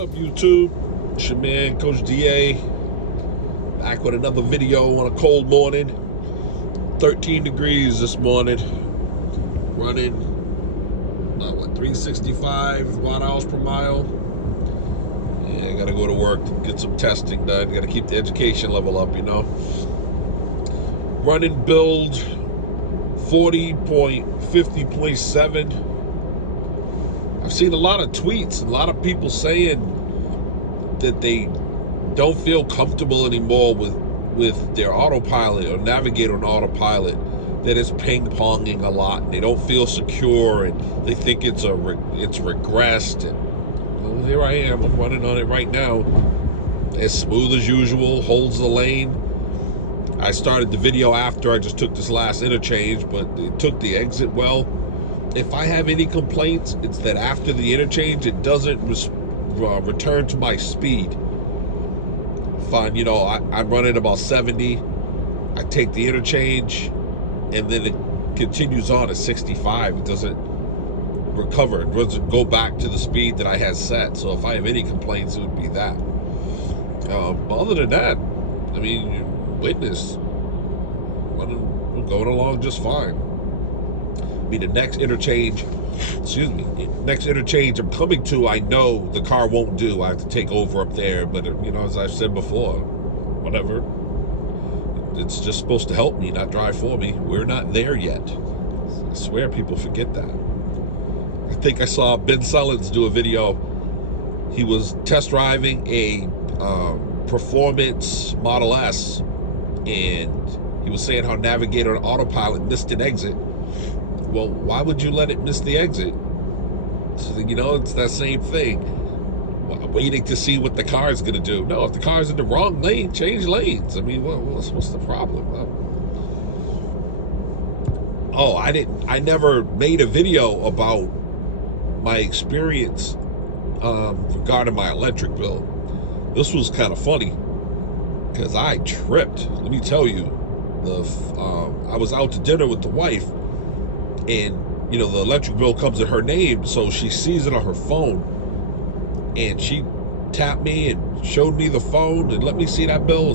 up, YouTube? It's your man, Coach DA, back with another video on a cold morning. 13 degrees this morning. Running, 365 watt-hours per mile. Yeah, I gotta go to work to get some testing done. Gotta keep the education level up, you know. Running build 40.50.7. I've seen a lot of tweets, a lot of people saying that they don't feel comfortable anymore with their autopilot or navigate on autopilot, that it's ping-ponging a lot, and they don't feel secure, and they think it's regressed. And well, here I am, I'm running on it right now, as smooth as usual, holds the lane. I started the video after I just took this last interchange, but it took the exit well. If I have any complaints, it's that after the interchange, it doesn't return to my speed. Fine, you know, I'm running about 70. I take the interchange, and then it continues on at 65. It doesn't recover. It doesn't go back to the speed that I had set. So if I have any complaints, it would be that. Other than that, I mean, witness, we're going along just fine. The next interchange I'm coming to, I know the car won't do. I have to take over up there, but you know, as I've said before, whatever. It's just supposed to help me, not drive for me. We're not there yet. I swear people forget that. I think I saw Ben Sullins do a video. He was test driving a performance Model S, and he was saying how Navigator and Autopilot missed an exit. Well, why would you let it miss the exit? So, you know, it's that same thing. Waiting to see what the car is going to do. No, if the car's in the wrong lane, change lanes. I mean, what's the problem? Oh, I never made a video about my experience regarding my electric bill. This was kind of funny because I tripped. Let me tell you, I was out to dinner with the wife, and you know, the electric bill comes in her name, so she sees it on her phone, and she tapped me and showed me the phone and let me see that bill.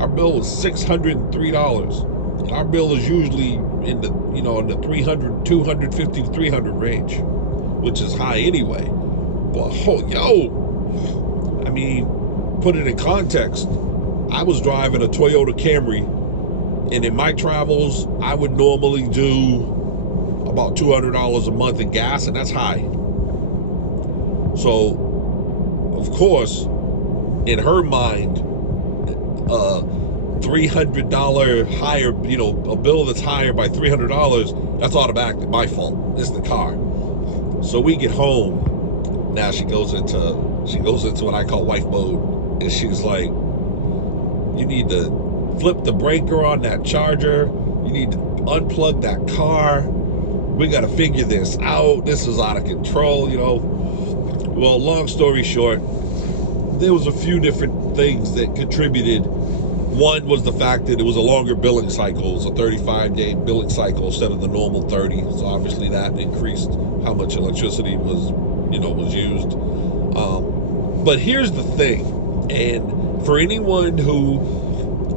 Our bill was $603, and our bill is usually in the, you know, in the 250 to 300 range, which is high anyway. But I mean, put it in context. I was driving a Toyota Camry, and in my travels, I would normally do about $200 a month in gas, and that's high. So, of course, in her mind, $300 higher, you know, a bill that's higher by $300, that's automatically my fault. It's the car. So we get home. Now she goes into what I call wife mode, and she's like, "You need to flip the breaker on that Charger. You need to unplug that car. We got to figure this out. This is out of control," you know. Well, long story short, there was a few different things that contributed. One was the fact that it was a longer billing cycle. It was a 35-day billing cycle instead of the normal 30. So obviously that increased how much electricity was used. But here's the thing, and for anyone who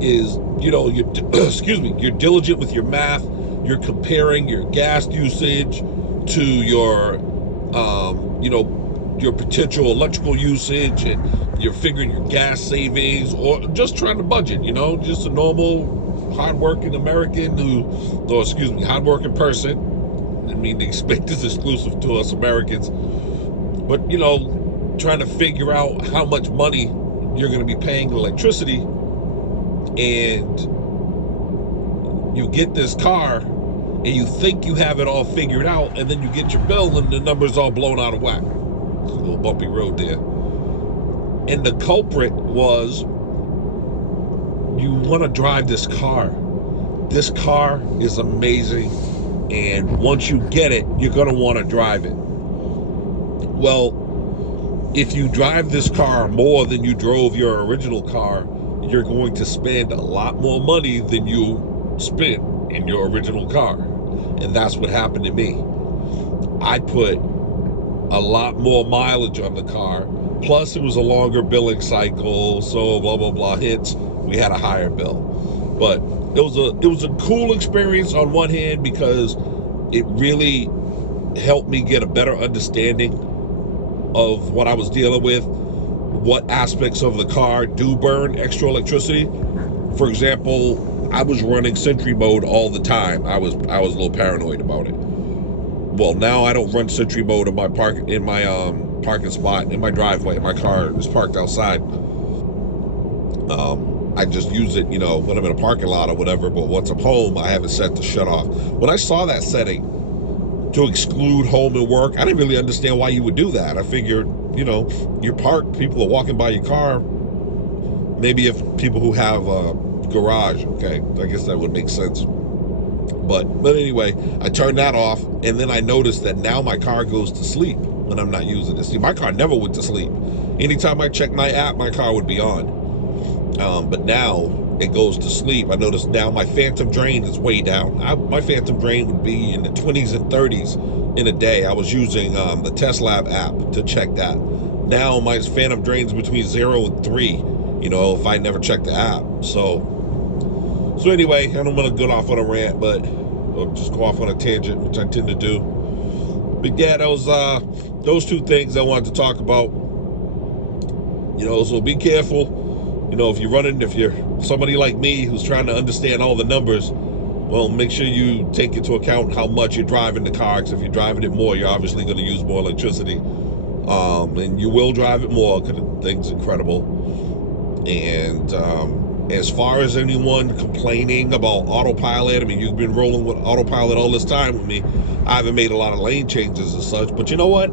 is, you know, you're diligent with your math, you're comparing your gas usage to your, your potential electrical usage, and you're figuring your gas savings, or just trying to budget, you know, just a normal hardworking American hardworking person. I mean, the expect is exclusive to us Americans, but, you know, trying to figure out how much money you're going to be paying electricity, and you get this car, and you think you have it all figured out, and then you get your bill, and the number's all blown out of whack. It's a little bumpy road there. And the culprit was, you want to drive this car. This car is amazing, and once you get it, you're going to want to drive it. Well, if you drive this car more than you drove your original car, you're going to spend a lot more money than you spent in your original car. And that's what happened to me. I put a lot more mileage on the car Plus, it was a longer billing cycle, so blah blah blah. Hence, we had a higher bill. But it was a cool experience on one hand because it really helped me get a better understanding of what I was dealing with, what aspects of the car do burn extra electricity. For example, I was running Sentry mode all the time. I was a little paranoid about it. Well, now I don't run Sentry mode in my parking spot in my driveway. My car is parked outside. I just use it, when I'm in a parking lot or whatever. But once I'm home, I have it set to shut off. When I saw that setting to exclude home and work, I didn't really understand why you would do that. I figured, you're parked, people are walking by your car. Maybe if people who have a garage, okay, I guess that would make sense. But anyway, I turned that off, and then I noticed that now my car goes to sleep when I'm not using it. See, my car never went to sleep. Anytime I check my app, my car would be on. But now it goes to sleep. I noticed now my phantom drain is way down. My phantom drain would be in the 20s and 30s in a day. I was using the Tesla app to check that. Now my phantom drains between 0 and 3, if I never check the app. So anyway, I don't want to go off on a rant, but I'll just go off on a tangent, which I tend to do. But yeah, those two things I wanted to talk about. So be careful. If you're somebody like me who's trying to understand all the numbers, well, make sure you take into account how much you're driving the car, because if you're driving it more, you're obviously going to use more electricity. And you will drive it more because the thing's incredible. And as far as anyone complaining about Autopilot, I mean, you've been rolling with Autopilot all this time with me. I haven't made a lot of lane changes and such, but you know what?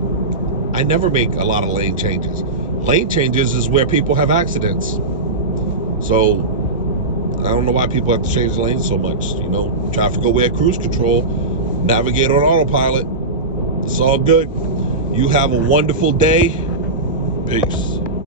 I never make a lot of lane changes. Lane changes is where people have accidents. So I don't know why people have to change lanes so much. Traffic aware cruise control, navigate on autopilot. It's all good. You have a wonderful day. Peace.